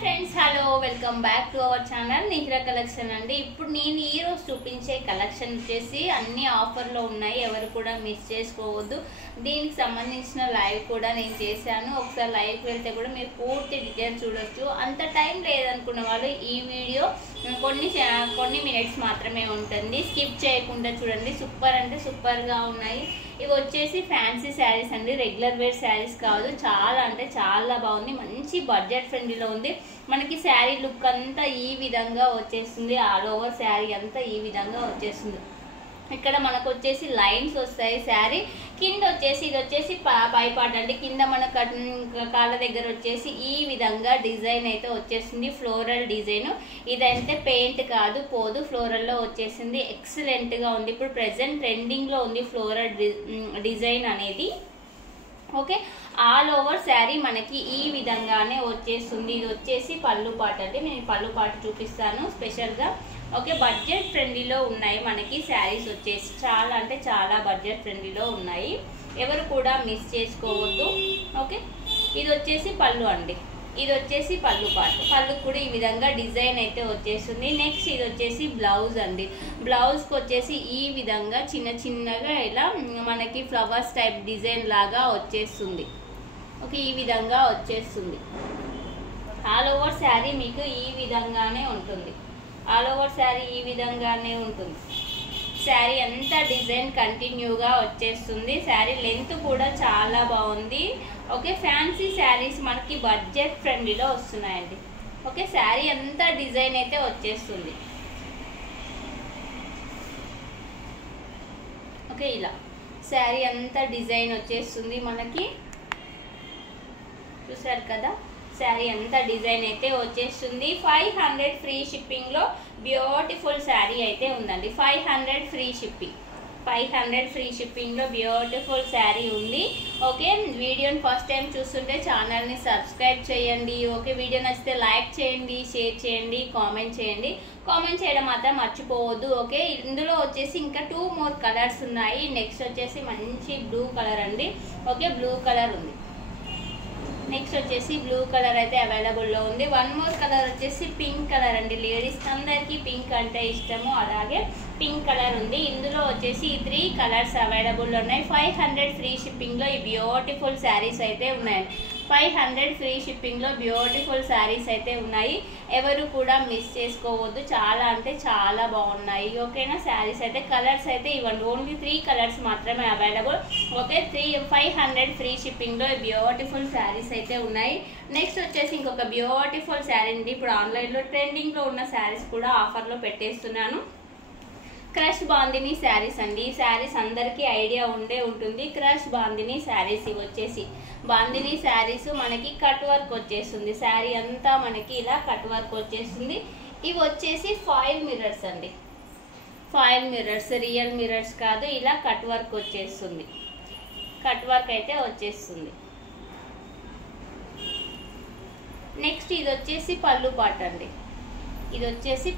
Friends, hello, welcome back to our channel Nihira collection అండి. ఇప్పుడు నేను ఈ రోజు చూపించే కలెక్షన్ వచ్చేసి అన్ని ఆఫర్లో ఉన్నాయి. ఎవరు కూడా మిస్ చేసుకోవద్దు. దీనికి సంబంధించిన లైవ్ కూడా నేను చేశాను. ఒకసారి లైవ్కి వెళ్తే కూడా మీరు పూర్తి డీటెయిల్స్ చూడొచ్చు. అంత టైం లేదనుకున్న వాళ్ళు ఈ వీడియో కొన్ని మినిట్స్ మాత్రమే ఉంటుంది. స్కిప్ చేయకుండా చూడండి. సూపర్ అంటే సూపర్గా ఉన్నాయి. ఇవి వచ్చేసి ఫ్యాన్సీ శారీస్ అండి, రెగ్యులర్ వేర్ శారీస్ కాదు. చాలా అంటే చాలా బాగుంది. మంచి బడ్జెట్ ఫ్రెండ్లీలో ఉంది. మనకి శారీ లుక్ అంతా ఈ విధంగా వచ్చేస్తుంది. ఆల్ ఓవర్ శారీ అంతా ఈ విధంగా వచ్చేస్తుంది. ఇక్కడ మనకు వచ్చేసి లైన్స్ వస్తాయి. శారీ కింద వచ్చేసి ఇది వచ్చేసి పై పార్ట్ అండి. కింద మన కాళ్ళ దగ్గర వచ్చేసి ఈ విధంగా డిజైన్ అయితే వచ్చేసింది. Floral design. ఇదైతే పెయింట్ కాదు, పోదు, ఫ్లోరల్లో వచ్చేసింది. ఎక్సలెంట్గా ఉంది. ఇప్పుడు ప్రెసెంట్ ట్రెండింగ్లో ఉంది ఫ్లోరల్ డిజైన్ అనేది. ఓకే, ఆల్ ఓవర్ శారీ మనకి ఈ విధంగానే వచ్చేస్తుంది. ఇది వచ్చేసి పళ్ళు పాట అండి. నేను పళ్ళు పాట చూపిస్తాను స్పెషల్గా. ఓకే, బడ్జెట్ ఫ్రెండ్లీలో ఉన్నాయి మనకి శారీస్ వచ్చేసి. చాలా అంటే చాలా బడ్జెట్ ఫ్రెండ్లీలో ఉన్నాయి. ఎవరు కూడా మిస్ చేసుకోవద్దు. ఓకే, ఇది వచ్చేసి పళ్ళు అండి. ఇది వచ్చేసి పళ్ళు పాట. పళ్ళు కూడా ఈ విధంగా డిజైన్ అయితే వచ్చేస్తుంది. నెక్స్ట్ ఇది వచ్చేసి బ్లౌజ్ అండి. బ్లౌజ్కి వచ్చేసి ఈ విధంగా చిన్న చిన్నగా ఇలా మనకి ఫ్లవర్స్ టైప్ డిజైన్ లాగా వచ్చేస్తుంది. ఓకే, ఈ విధంగా వచ్చేస్తుంది. ఆల్ ఓవర్ శారీ మీకు ఈ విధంగానే ఉంటుంది. ఆల్ ఓవర్ శారీ ఈ విధంగానే ఉంటుంది. శారీ అంతా డిజైన్ కంటిన్యూగా వచ్చేస్తుంది. శారీ లెంత్ కూడా చాలా బాగుంది. ఓకే, ఫ్యాన్సీ శారీస్ మనకి బడ్జెట్ ఫ్రెండ్లీలో వస్తున్నాయండి. ఓకే, శారీ అంతా డిజైన్ అయితే వచ్చేస్తుంది. ఓకే, ఇలా శారీ అంతా డిజైన్ వచ్చేస్తుంది మనకి. చూసారు కదా, శారీ అంతా డిజైన్ అయితే వచ్చేస్తుంది. 500 ఫ్రీ షిప్పింగ్లో బ్యూటిఫుల్ శారీ అయితే ఉందండి. 500 ఫ్రీ షిప్పింగ్. 500 ఫ్రీ షిప్పింగ్లో బ్యూటిఫుల్ శారీ ఉంది. ఓకే, వీడియోని ఫస్ట్ టైం చూస్తుంటే ఛానల్ని సబ్స్క్రైబ్ చేయండి. ఓకే, వీడియో నచ్చితే లైక్ చేయండి, షేర్ చేయండి, కామెంట్ చేయండి. కామెంట్ చేయడం మాత్రం మర్చిపోవద్దు. ఓకే, ఇందులో వచ్చేసి ఇంకా 2 మోర్ కలర్స్ ఉన్నాయి. నెక్స్ట్ వచ్చేసి మంచి బ్లూ కలర్ అండి. ఓకే, బ్లూ కలర్ ఉంది. నెక్స్ట్ వచ్చేసి బ్లూ కలర్ అయితే అవైలబుల్లో ఉంది. 1 మోర్ కలర్ వచ్చేసి పింక్ కలర్ అండి. లేడీస్ అందరికీ పింక్ అంటే ఇష్టము, అలాగే పింక్ కలర్ ఉంది. ఇందులో వచ్చేసి 3 కలర్స్ అవైలబుల్లో ఉన్నాయి. 500 ఫ్రీ షిప్పింగ్లో ఈ బ్యూటిఫుల్ శారీస్ అయితే ఉన్నాయి. 500 ఫ్రీ షిప్పింగ్లో బ్యూటిఫుల్ శారీస్ అయితే ఉన్నాయి. ఎవరు కూడా మిస్ చేసుకోవద్దు. చాలా అంటే చాలా బాగున్నాయి. ఓకేనా, శారీస్ అయితే కలర్స్ అయితే ఇవ్వండి. ఓన్లీ 3 కలర్స్ మాత్రమే అవైలబుల్. ఓకే, 500 ఫ్రీ షిప్పింగ్లో బ్యూటిఫుల్ శారీస్ అయితే ఉన్నాయి. నెక్స్ట్ వచ్చేసి ఇంకొక బ్యూటిఫుల్ శారీ అండి. ఇప్పుడు ఆన్లైన్లో ట్రెండింగ్లో ఉన్న శారీస్ కూడా ఆఫర్లో పెట్టేస్తున్నాను. క్రష్ బాందిని శారీస్ అండి. ఈ శారీస్ అందరికీ ఐడియా ఉంటుంది. క్రష్ బాందిని శారీస్. ఇవి వచ్చేసి బాందిని శారీస్ మనకి కట్ వర్క్ వచ్చేస్తుంది. శారీ అంతా మనకి ఇలా కట్ వర్క్ వచ్చేస్తుంది. ఇవి వచ్చేసి ఫాయిల్ మిర్రర్స్ అండి. ఫాయిల్ మిర్రర్స్, రియల్ మిర్రర్స్ కాదు. ఇలా కట్ వర్క్ వచ్చేస్తుంది. కట్ వర్క్ అయితే వచ్చేస్తుంది. నెక్స్ట్ ఇది వచ్చేసి పళ్ళు పాట అండి. ఇది వచ్చేసి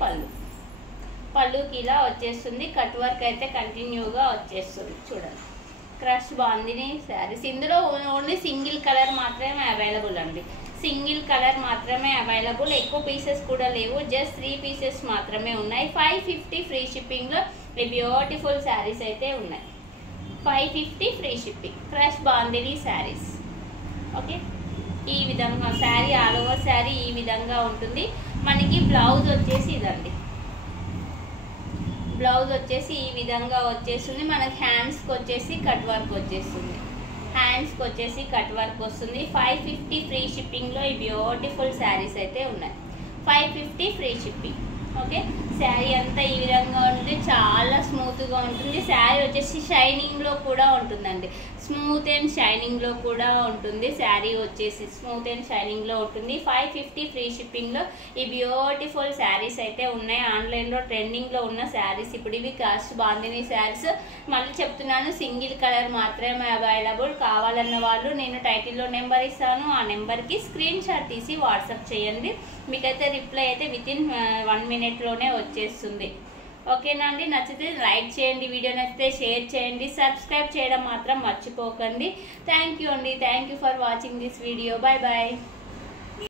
పళ్ళుకి ఇలా వచ్చేస్తుంది. కట్ వర్క్ అయితే కంటిన్యూగా వచ్చేస్తుంది. చూడండి, క్రష్ బాందిని శారీస్. ఇందులో ఓన్లీ సింగిల్ కలర్ మాత్రమే అవైలబుల్ అండి. సింగిల్ కలర్ మాత్రమే అవైలబుల్. ఎక్కువ పీసెస్ కూడా లేవు. జస్ట్ 3 పీసెస్ మాత్రమే ఉన్నాయి. 550 ఫ్రీ షిప్పింగ్లో ఈ బ్యూటిఫుల్ శారీస్ అయితే ఉన్నాయి. 550 free shipping. Crush bandhani saris. Okay, ఈ విధంగా శారీ ఆల్ ఓవర్ శారీ ఈ విధంగా ఉంటుంది. మనకి బ్లౌజ్ వచ్చేసి ఇదండి. బ్లౌజ్ వచ్చేసి ఈ విధంగా వచ్చేస్తుంది. మనకి హ్యాండ్స్కి వచ్చేసి కట్ వర్క్ వచ్చేస్తుంది. హ్యాండ్స్కి వచ్చేసి కట్ వర్క్ వస్తుంది. 550 ఫ్రీ షిప్పింగ్లో ఈ బ్యూటిఫుల్ శారీస్ అయితే ఉన్నాయి. 550 ఫ్రీ షిప్పింగ్. ఓకే, శారీ అంతా ఈ విధంగా ఉంటుంది. చాలా స్మూత్గా ఉంటుంది. శారీ వచ్చేసి షైనింగ్లో కూడా ఉంటుందండి. స్మూత్ అండ్ షైనింగ్లో కూడా ఉంటుంది. శారీ వచ్చేసి స్మూత్ అండ్ షైనింగ్లో ఉంటుంది. 550 ఫ్రీ షిప్పింగ్లో ఈ బ్యూటిఫుల్ శారీస్ అయితే ఉన్నాయి. ఆన్లైన్లో ట్రెండింగ్లో ఉన్న శారీస్. ఇప్పుడు ఇవి క్రష్ బాందిని శారీస్. మళ్ళీ చెప్తున్నాను, సింగిల్ కలర్ మాత్రమే అవైలబుల్. కావాలన్న వాళ్ళు నేను టైటిల్లో నెంబర్ ఇస్తాను. ఆ నెంబర్కి స్క్రీన్ షాట్ తీసి వాట్సాప్ చేయండి. మీకైతే రిప్లై అయితే వితిన్ 1 మినిట్లోనే వచ్చేస్తుంది. ఓకేనా అండి, నచ్చితే లైక్ చేయండి, వీడియో నచ్చితే షేర్ చేయండి, సబ్స్క్రైబ్ చేయడం మాత్రం మర్చిపోకండి. థ్యాంక్ యూ అండి. Thank you for watching this video. Bye bye.